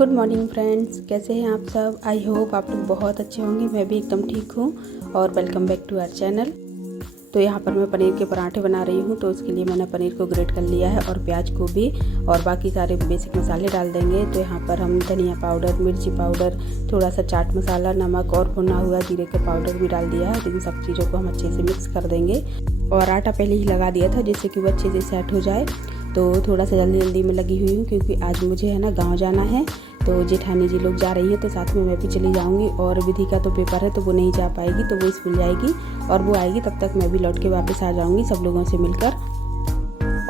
Good morning friends, कैसे हैं आप सब। आई होप आप लोग बहुत अच्छे होंगे। मैं भी एकदम ठीक हूँ और welcome back to our channel. तो यहाँ पर मैं पनीर के पराठे बना रही हूँ। तो इसके लिए मैंने पनीर को ग्रेट कर लिया है और प्याज को भी, और बाकी सारे बेसिक मसाले डाल देंगे। तो यहाँ पर हम धनिया पाउडर, मिर्ची पाउडर, थोड़ा सा चाट मसाला, नमक और भुना हुआ जीरे का पाउडर भी डाल दिया है। तो इन सब चीज़ों को हम अच्छे से मिक्स कर देंगे। और आटा पहले ही लगा दिया था जिससे कि वो अच्छे से सेट हो जाए। तो थोड़ा सा जल्दी में लगी हुई हूँ क्योंकि आज मुझे है ना गांव जाना है। तो जेठानी जी लोग जा रही है तो साथ में मैं भी चली जाऊंगी। और विधि का तो पेपर है तो वो नहीं जा पाएगी, तो वो स्कूल जाएगी और वो आएगी, तब तक मैं भी लौट के वापस आ जाऊंगी सब लोगों से मिलकर।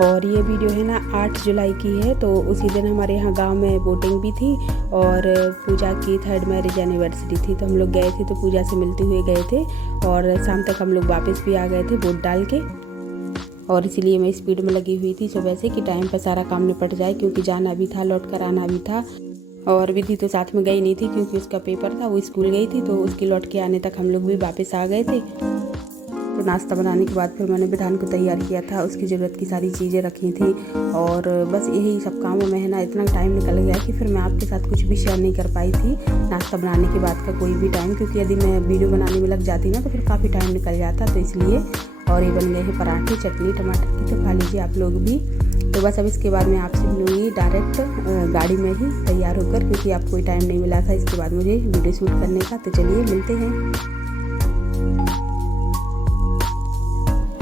और ये वीडियो है ना 8 जुलाई की है। तो उसी दिन हमारे यहाँ गांव में बोटिंग भी थी और पूजा की 3rd मैरिज एनिवर्सरी थी। तो हम लोग गए थे, तो पूजा से मिलते हुए गए थे और शाम तक हम लोग वापस भी आ गए थे बोट डाल के। और इसीलिए मैं स्पीड में लगी हुई थी सुबह से कि टाइम पर सारा काम निपट जाए, क्योंकि जाना भी था, लौट कर आना भी था। और विधि तो साथ में गई नहीं थी क्योंकि उसका पेपर था, वो स्कूल गई थी। तो उसके लौट के आने तक हम लोग भी वापस आ गए थे। तो नाश्ता बनाने के बाद फिर मैंने विधान को तैयार किया था, उसकी ज़रूरत की सारी चीज़ें रखी थी। और बस यही सब कामों में है ना इतना टाइम निकल गया कि फिर मैं आपके साथ कुछ भी शेयर नहीं कर पाई थी नाश्ता बनाने के बाद का कोई भी टाइम, क्योंकि यदि मैं वीडियो बनाने में लग जाती ना तो फिर काफ़ी टाइम निकल जाता। तो इसलिए। और ये बन गए हैं पराठे चटनी टमाटर की, तो खा लीजिए आप लोग भी। तो बस अब इसके बाद मैं आपसे मिलूँगी डायरेक्ट गाड़ी में ही तैयार होकर, क्योंकि आपको कोई टाइम नहीं मिला था इसके बाद मुझे वीडियो शूट करने का। तो चलिए मिलते हैं।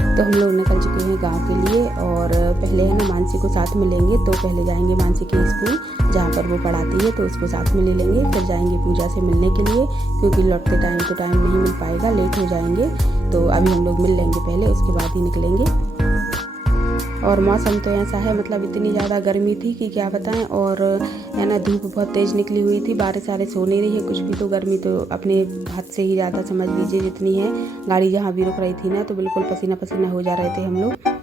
तो हम लोग निकल चुके हैं गांव के लिए और पहले है ना मानसी को साथ में लेंगे। तो पहले जाएंगे मानसी के स्कूल जहाँ पर वो पढ़ाती है, तो उसको साथ में ले लेंगे। फिर जाएंगे पूजा से मिलने के लिए, क्योंकि लौटते टाइम तो टाइम नहीं मिल पाएगा, लेट हो जाएंगे। तो अभी हम लोग मिल लेंगे पहले, उसके बाद ही निकलेंगे। और मौसम तो ऐसा है, मतलब इतनी ज़्यादा गर्मी थी कि क्या बताएं। और है ना धूप बहुत तेज़ निकली हुई थी, बारिश वारिश हो नहीं रही है कुछ भी। तो गर्मी तो अपने हाथ से ही ज़्यादा समझ लीजिए जितनी है। गाड़ी जहाँ भी रुक रही थी ना तो बिल्कुल पसीना पसीना हो जा रहे थे हम लोग।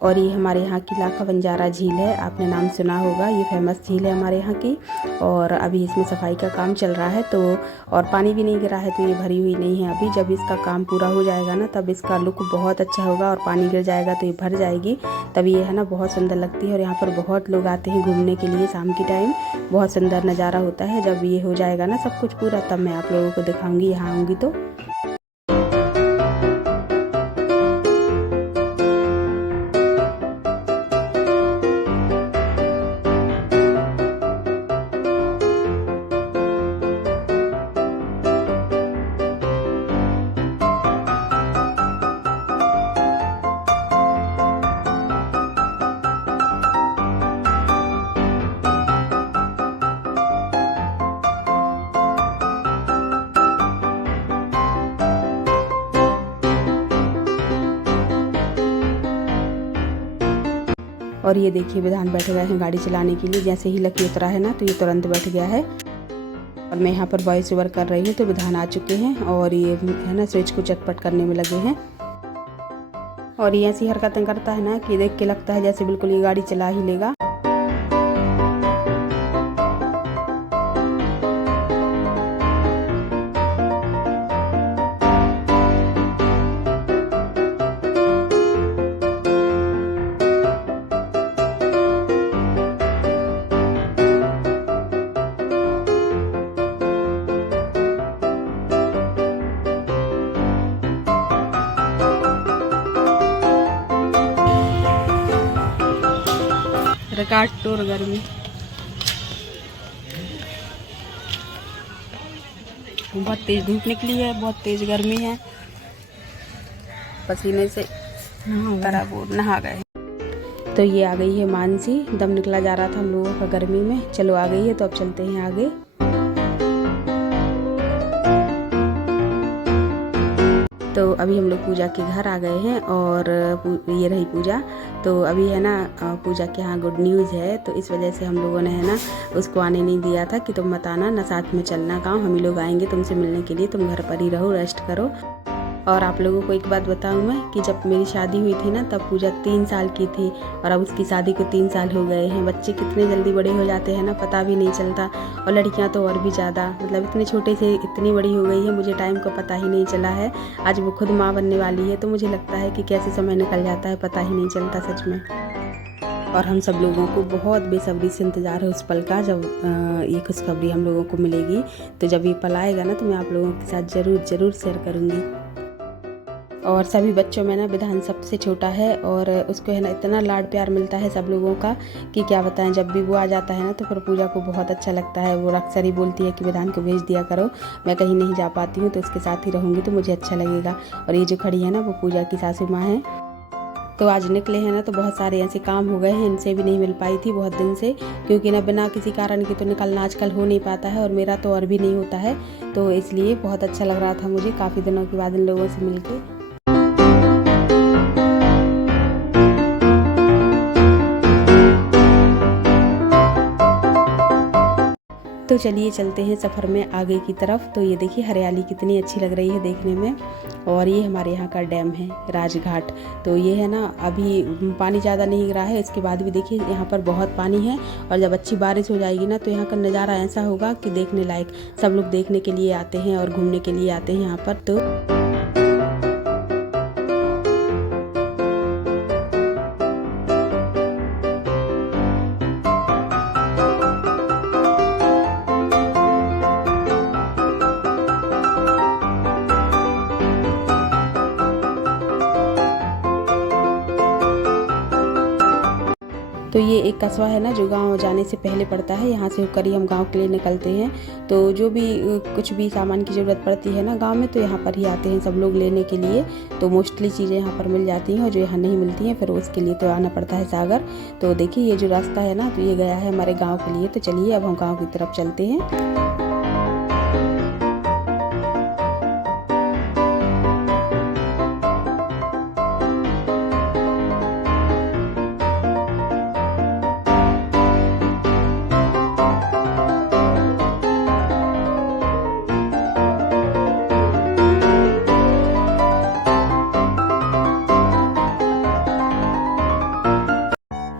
और ये हमारे यहाँ की लाखा बंजारा झील है, आपने नाम सुना होगा। ये फेमस झील है हमारे यहाँ की। और अभी इसमें सफाई का काम चल रहा है, तो और पानी भी नहीं गिरा है, तो ये भरी हुई नहीं है अभी। जब इसका काम पूरा हो जाएगा ना तब इसका लुक बहुत अच्छा होगा, और पानी गिर जाएगा तो ये भर जाएगी। तब ये है ना बहुत सुंदर लगती है। और यहाँ पर बहुत लोग आते हैं घूमने के लिए शाम के टाइम, बहुत सुंदर नज़ारा होता है। जब ये हो जाएगा ना सब कुछ पूरा, तब मैं आप लोगों को दिखाऊँगी यहाँ आऊँगी तो। और ये देखिए विधान बैठ गए हैं गाड़ी चलाने के लिए। जैसे ही लकी उतरा है ना तो ये तुरंत बैठ गया है। और मैं यहाँ पर वॉइस ओवर कर रही हूँ, तो विधान आ चुके हैं और ये है ना स्विच को चटपट करने में लगे हैं। और ये ऐसी हरकतें करता है ना कि देख के लगता है जैसे बिल्कुल ये गाड़ी चला ही लेगा। रिकॉर्ड तोड़ गर्मी, बहुत तेज धूप निकली है, बहुत तेज गर्मी है, पसीने से नहा गए। तो ये आ गई है मानसी, दम निकला जा रहा था हम लोगों का गर्मी में। चलो आ गई है, तो अब चलते हैं आगे। तो अभी हम लोग पूजा के घर आ गए हैं और ये रही पूजा। तो अभी है ना पूजा के यहाँ गुड न्यूज़ है, तो इस वजह से हम लोगों ने है ना उसको आने नहीं दिया था कि तुम मत आना ना, साथ में चलना गाँव, हम ही लोग आएंगे तुमसे मिलने के लिए, तुम घर पर ही रहो, रेस्ट करो। और आप लोगों को एक बात बताऊं मैं कि जब मेरी शादी हुई थी ना तब पूजा 3 साल की थी और अब उसकी शादी को 3 साल हो गए हैं। बच्चे कितने जल्दी बड़े हो जाते हैं ना, पता भी नहीं चलता, और लड़कियां तो और भी ज़्यादा, मतलब इतने छोटे से इतनी बड़ी हो गई है, मुझे टाइम का पता ही नहीं चला है। आज वो खुद माँ बनने वाली है, तो मुझे लगता है कि कैसे समय निकल जाता है पता ही नहीं चलता सच में। और हम सब लोगों को बहुत बेसब्री से इंतज़ार है उस पल का, जब ये खुशखबरी हम लोगों को मिलेगी। तो जब ये पल आएगा ना तो मैं आप लोगों के साथ ज़रूर शेयर करूँगी। और सभी बच्चों में ना विधान सबसे छोटा है और उसको है ना इतना लाड प्यार मिलता है सब लोगों का कि क्या बताएं। जब भी वो आ जाता है ना तो फिर पूजा को बहुत अच्छा लगता है। वो अक्सर ही बोलती है कि विधान को भेज दिया करो, मैं कहीं नहीं जा पाती हूँ तो उसके साथ ही रहूँगी तो मुझे अच्छा लगेगा। और ये जो खड़ी है ना वो पूजा की सासू माँ है। तो आज निकले हैं ना तो बहुत सारे ऐसे काम हो गए हैं, इनसे भी नहीं मिल पाई थी बहुत दिन से, क्योंकि ना बिना किसी कारण के तो निकलना आजकल हो नहीं पाता है और मेरा तो और भी नहीं होता है। तो इसलिए बहुत अच्छा लग रहा था मुझे काफ़ी दिनों के बाद इन लोगों से मिलकर। तो चलिए चलते हैं सफ़र में आगे की तरफ। तो ये देखिए हरियाली कितनी अच्छी लग रही है देखने में। और ये हमारे यहाँ का डैम है राजघाट। तो ये है ना अभी पानी ज़्यादा नहीं गिरा है, इसके बाद भी देखिए यहाँ पर बहुत पानी है। और जब अच्छी बारिश हो जाएगी ना तो यहाँ का नज़ारा ऐसा होगा कि देखने लायक, सब लोग देखने के लिए आते हैं और घूमने के लिए आते हैं यहाँ पर। तो तो ये एक कस्बा है ना जो गांव जाने से पहले पड़ता है, यहाँ से होकर ही हम गांव के लिए निकलते हैं। तो जो भी कुछ भी सामान की ज़रूरत पड़ती है ना गांव में तो यहाँ पर ही आते हैं सब लोग लेने के लिए। तो मोस्टली चीज़ें यहाँ पर मिल जाती हैं और जो यहाँ नहीं मिलती हैं फिर उसके लिए तो आना पड़ता है सागर। तो देखिए ये जो रास्ता है ना तो ये गया है हमारे गाँव के लिए। तो चलिए अब हम गाँव की तरफ चलते हैं।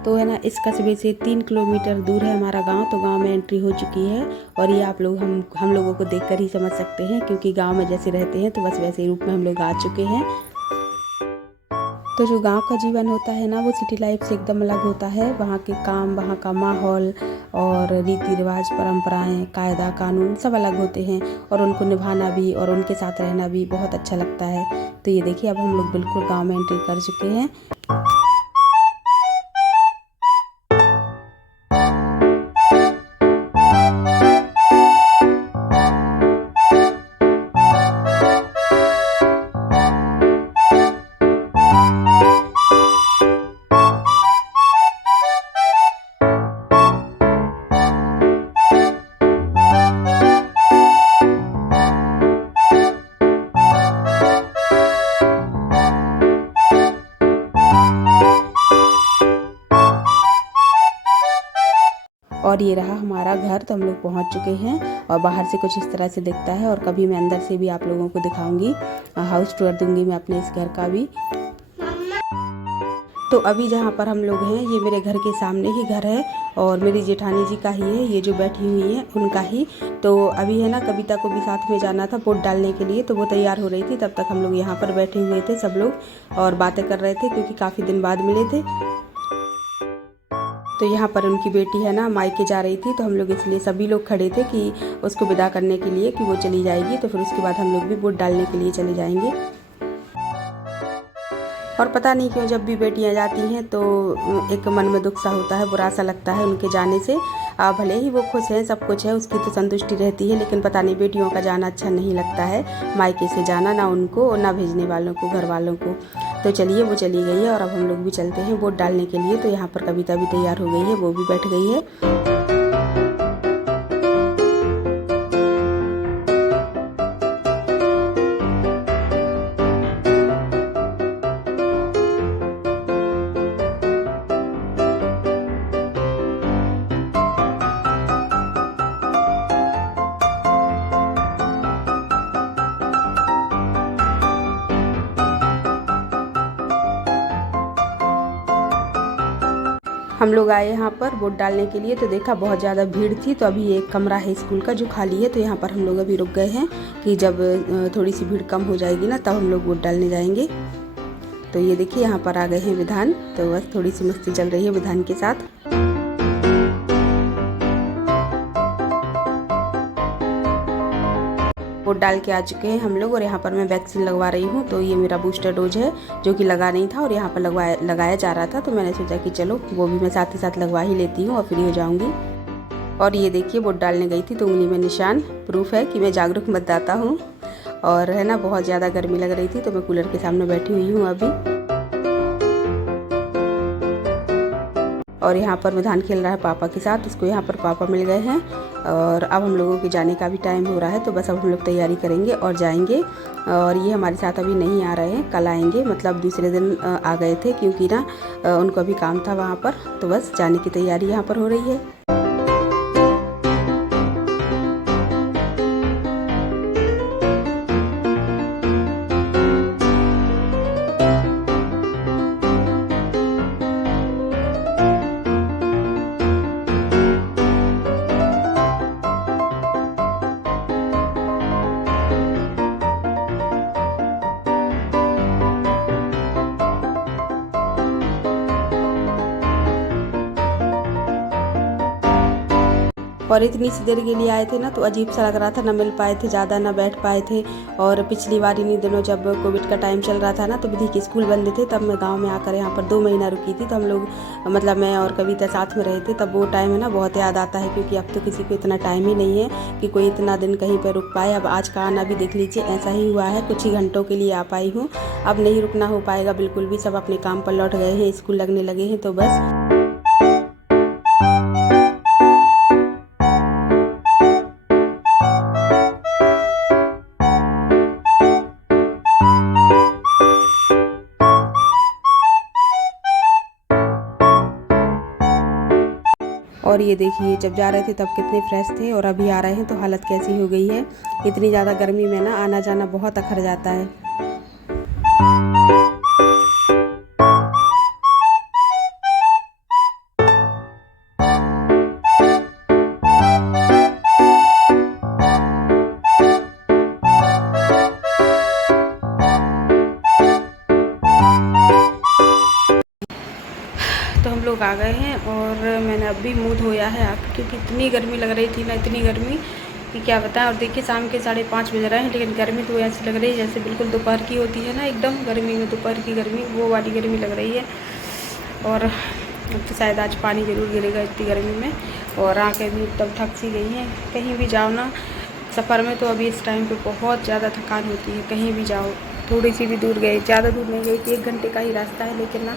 तो है ना इस कस्बे से 3 किलोमीटर दूर है हमारा गांव। तो गांव में एंट्री हो चुकी है और ये आप लोग हम लोगों को देखकर ही समझ सकते हैं, क्योंकि गांव में जैसे रहते हैं तो बस वैसे ही रूप में हम लोग आ चुके हैं। तो जो गांव का जीवन होता है ना वो सिटी लाइफ से एकदम अलग होता है। वहाँ के काम, वहाँ का माहौल और रीति रिवाज, परंपराएं, कायदा कानून सब अलग होते हैं और उनको निभाना भी और उनके साथ रहना भी बहुत अच्छा लगता है। तो ये देखिए अब हम लोग बिल्कुल गाँव में एंट्री कर चुके हैं। और ये रहा हमारा घर। तो हम लोग पहुंच चुके हैं और बाहर से कुछ इस तरह से दिखता है और कभी मैं अंदर से भी आप लोगों को दिखाऊंगी, हाउस टूर दूंगी मैं अपने इस घर का भी। तो अभी जहाँ पर हम लोग हैं ये मेरे घर के सामने ही घर है और मेरी जेठानी जी का ही है, ये जो बैठी हुई है उनका ही। तो अभी है ना कविता को भी साथ में जाना था वोट डालने के लिए, तो वो तैयार हो रही थी, तब तक हम लोग यहाँ पर बैठे हुए थे सब लोग और बातें कर रहे थे क्योंकि काफ़ी दिन बाद मिले थे। तो यहाँ पर उनकी बेटी है ना मायके जा रही थी, तो हम लोग इसलिए सभी लोग खड़े थे कि उसको विदा करने के लिए कि वो चली जाएगी, तो फिर उसके बाद हम लोग भी वोट डालने के लिए चले जाएंगे। और पता नहीं क्यों जब भी बेटियां जाती हैं तो एक मन में दुख सा होता है, बुरा सा लगता है उनके जाने से। भले ही वो खुश हैं, सब कुछ है, उसकी तो संतुष्टि रहती है, लेकिन पता नहीं बेटियों का जाना अच्छा नहीं लगता है, मायके से जाना, ना उनको और ना भेजने वालों को, घर वालों को। तो चलिए वो चली गई है और अब हम लोग भी चलते हैं वोट डालने के लिए। तो यहाँ पर कविता भी तैयार हो गई है, वो भी बैठ गई है। हम लोग आए यहाँ पर वोट डालने के लिए, तो देखा बहुत ज़्यादा भीड़ थी। तो अभी एक कमरा है स्कूल का जो खाली है, तो यहाँ पर हम लोग अभी रुक गए हैं कि जब थोड़ी सी भीड़ कम हो जाएगी ना तब हम लोग वोट डालने जाएंगे। तो ये देखिए यहाँ पर आ गए हैं विधान, तो बस थोड़ी सी मस्ती चल रही है विधान के साथ। वोट डाल के आ चुके हैं हम लोग और यहाँ पर मैं वैक्सीन लगवा रही हूँ। तो ये मेरा बूस्टर डोज है जो कि लगा नहीं था और यहाँ पर लगाया जा रहा था, तो मैंने सोचा कि चलो वो भी मैं साथ ही साथ लगवा ही लेती हूँ और फ्री हो जाऊँगी। और ये देखिए वोट डालने गई थी तो उंगली में निशान, प्रूफ है कि मैं जागरूक मतदाता हूँ। और है ना बहुत ज़्यादा गर्मी लग रही थी तो मैं कूलर के सामने बैठी हुई हूँ अभी। और यहाँ पर विधान खेल रहा है पापा के साथ, उसको यहाँ पर पापा मिल गए हैं और अब हम लोगों के जाने का भी टाइम हो रहा है। तो बस अब हम लोग तैयारी करेंगे और जाएंगे। और ये हमारे साथ अभी नहीं आ रहे हैं, कल आएंगे, मतलब दूसरे दिन आ गए थे क्योंकि ना उनको अभी काम था वहाँ पर। तो बस जाने की तैयारी यहाँ पर हो रही है। और इतनी सी देर के लिए आए थे ना तो अजीब सा लग रहा था, ना मिल पाए थे ज़्यादा, ना बैठ पाए थे। और पिछली बार इन्हीं दिनों जब कोविड का टाइम चल रहा था ना तो विधि के स्कूल बंद थे, तब मैं गांव में आकर यहाँ पर 2 महीना रुकी थी। तो हम लोग मतलब मैं और कविता साथ में रहे थे, तब वो टाइम है ना बहुत याद आता है क्योंकि अब तो किसी को इतना टाइम ही नहीं है कि कोई इतना दिन कहीं पर रुक पाए। अब आज का आना भी देख लीजिए ऐसा ही हुआ है, कुछ ही घंटों के लिए आ पाई हूँ, अब नहीं रुकना हो पाएगा बिल्कुल भी। सब अपने काम पर लौट गए हैं, स्कूल लगने लगे हैं, तो बस। और ये देखिए जब जा रहे थे तब कितने फ्रेश थे और अभी आ रहे हैं तो हालत कैसी हो गई है। इतनी ज़्यादा गर्मी में ना आना जाना बहुत अखर जाता है। तो हम लोग आ गए हैं और मैंने अभी मुँह धोया है क्योंकि इतनी गर्मी लग रही थी ना, इतनी गर्मी कि क्या बताएं। और देखिए शाम के 5:30 बज रहे हैं, लेकिन गर्मी तो ऐसी लग रही है जैसे बिल्कुल दोपहर की होती है ना, एकदम गर्मी में दोपहर की गर्मी, वो वाली गर्मी लग रही है। और अब तो शायद आज पानी ज़रूर गिरेगा इतनी गर्मी में। और आँखें भी एकदम थक सी गई हैं। कहीं भी जाओ ना सफ़र में तो अभी इस टाइम पे बहुत ज़्यादा थकान होती है, कहीं भी जाओ। थोड़ी सी भी दूर गए, ज़्यादा दूर नहीं गई थी, 1 घंटे का ही रास्ता है, लेकिन ना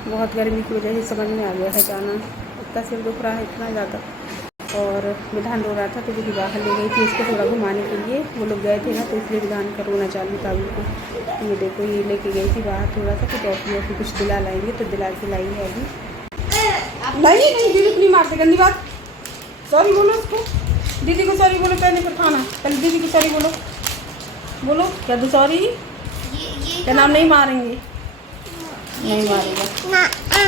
बहुत गर्मी की वजह से समझ में आ गया है जाना। इतना सिर दुख रहा है इतना ज़्यादा। और विधान रो रहा था तो विधि बाहर ले गई थी इसको थोड़ा घुमाने के लिए, वो लोग गए थे ना तो इसलिए विधान का रोना चालू था बिल्कुल। ये देखो ये लेके गई थी बाहर थोड़ा सा, तो टॉफी कुछ दिला लाएंगे, तो दिला के लाई है अभी। नहीं नहीं दीदी को नहीं मारते, गंदी बात। सॉरी बोलो उसको, दीदी को सॉरी बोलो, पहले पर खाना पहले दीदी को सॉरी बोलो, बोलो क्या दो सॉरी, क्या नाम नहीं मारेंगे, नहीं मारेगा।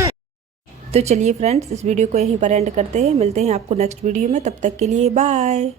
तो चलिए फ्रेंड्स इस वीडियो को यहीं पर एंड करते हैं, मिलते हैं आपको नेक्स्ट वीडियो में, तब तक के लिए बाय।